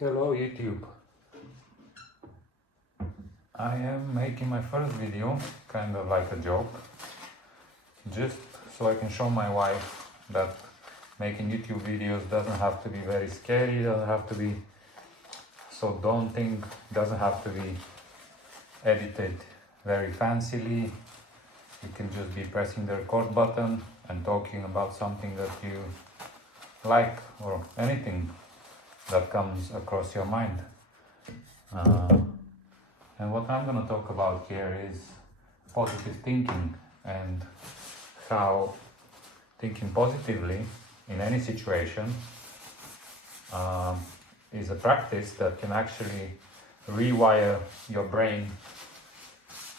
Hello YouTube. I am making my first video, kind of like a joke, just so I can show my wife that making YouTube videos doesn't have to be very scary, doesn't have to be so daunting, doesn't have to be edited very fancily. You can just be pressing the record button and talking about something that you like or anything that comes across your mind. And what I'm going to talk about here is positive thinking and how thinking positively in any situation is a practice that can actually rewire your brain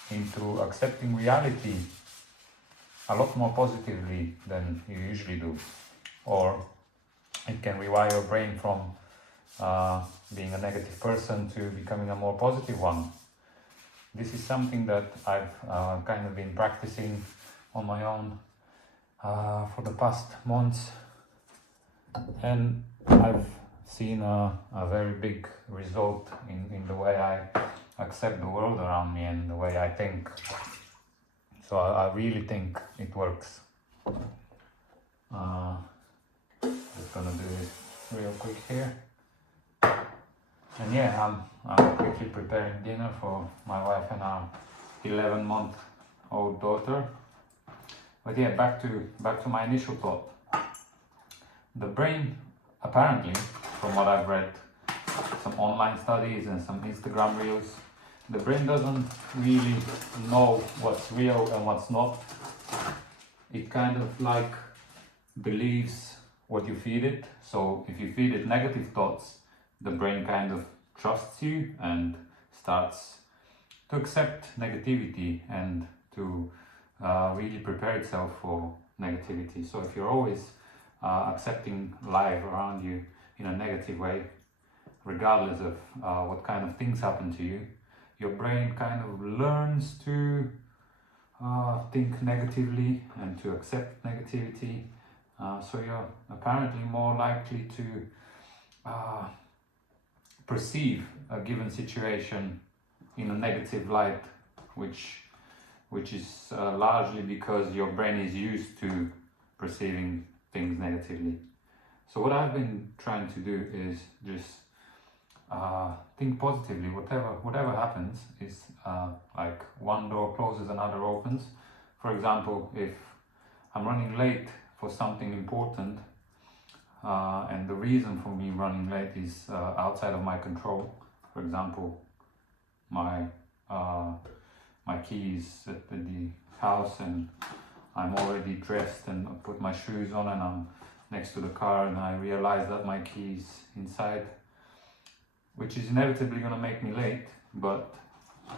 into accepting reality a lot more positively than you usually do. Or it can rewire your brain from being a negative person to becoming a more positive one. This is something that I've kind of been practicing on my own for the past months, and I've seen a very big result in the way I accept the world around me and the way I think. So I really think it works. Just gonna do it real quick here. And yeah, I'm quickly preparing dinner for my wife and our 11-month-old daughter. But yeah, back to my initial thought. The brain, apparently, from what I've read, some online studies and some Instagram reels, the brain doesn't really know what's real and what's not. It kind of like believes what you feed it. So if you feed it negative thoughts, the brain kind of trusts you and starts to accept negativity and to really prepare itself for negativity. So if you're always accepting life around you in a negative way, regardless of what kind of things happen to you, your brain kind of learns to think negatively and to accept negativity. So you're apparently more likely to perceive a given situation in a negative light, which is largely because your brain is used to perceiving things negatively. So what I've been trying to do is just think positively. Whatever happens is like one door closes, another opens. For example, if I'm running late for something important, and the reason for me running late is outside of my control. For example, my keys at the house, and I'm already dressed and I put my shoes on and I'm next to the car, and I realize that my keys inside, which is inevitably going to make me late. But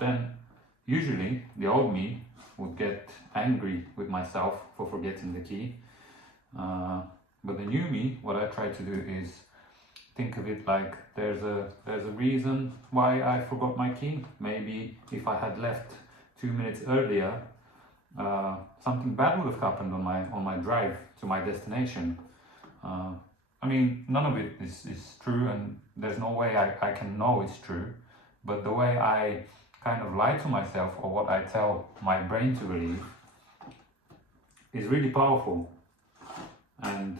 then usually the old me would get angry with myself for forgetting the key. But the new me, what I try to do is think of it like there's a reason why I forgot my key. Maybe if I had left 2 minutes earlier, something bad would have happened on my drive to my destination. I mean, none of it is true, and there's no way I can know it's true. But the way I kind of lie to myself, or what I tell my brain to believe, is really powerful. And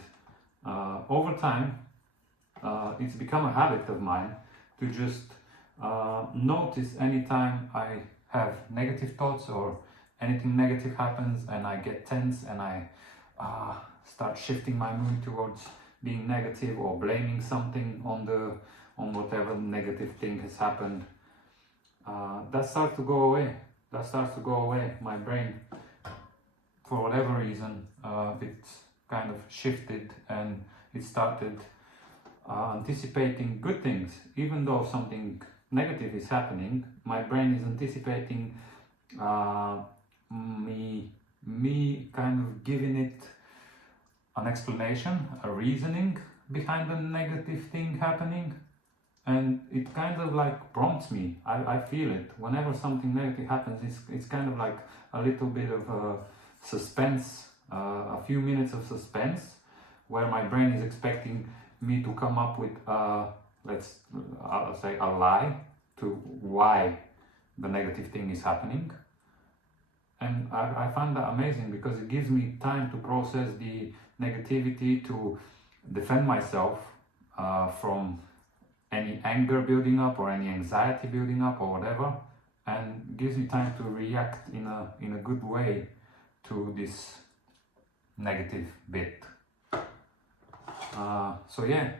over time, it's become a habit of mine to just notice anytime I have negative thoughts or anything negative happens and I get tense and I start shifting my mood towards being negative or blaming something on whatever negative thing has happened. That starts to go away. My brain, for whatever reason, it's kind of shifted and it started anticipating good things. Even though something negative is happening, my brain is anticipating me kind of giving it an explanation, a reasoning behind the negative thing happening, and it kind of like prompts me. I feel it whenever something negative happens. It's kind of like a little bit of a suspense, a few minutes of suspense, where my brain is expecting me to come up with let's I'll say a lie to why the negative thing is happening. And I find that amazing because it gives me time to process the negativity, to defend myself from any anger building up or any anxiety building up or whatever, and gives me time to react in a good way to this negative bit. So yeah,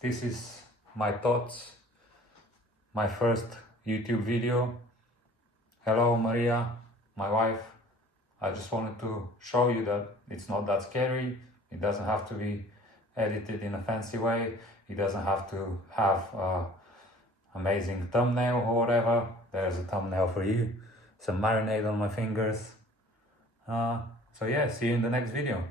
this is my thoughts, my first YouTube video. Hello Maria, my wife. I just wanted to show you that it's not that scary. It doesn't have to be edited in a fancy way. It doesn't have to have an amazing thumbnail or whatever. There's a thumbnail for you. Some marinade on my fingers. So yeah, see you in the next video.